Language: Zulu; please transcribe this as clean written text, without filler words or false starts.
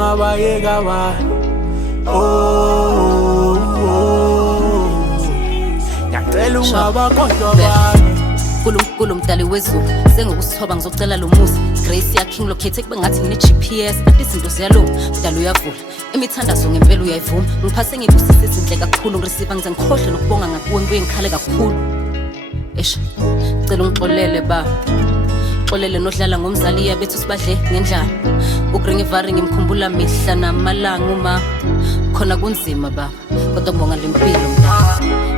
ungabayeka bani oh ngiyacela ungabakhohlwa bani Nkulunkulu mdali wezulu sengokusithoba ngizocela lo muzi Grace ya King locate kube ngathi ngine GPS kanti izinto ziyalunga mdali uyavula imithandazo ngempela uyayivuma ngiphase ngibusisa izinhle kakhulu ngireceive ngize ngikhohle nokubonga ngakuwe ngibuye ngikhale kakhulu cela ungixolele ba xolele nodlala ngomzali yabethu sibadle ngendlala ukring ivari ngimkhumbula mihla namalanga uma khona kunzima baba kodwa ngibonga lempilo mdali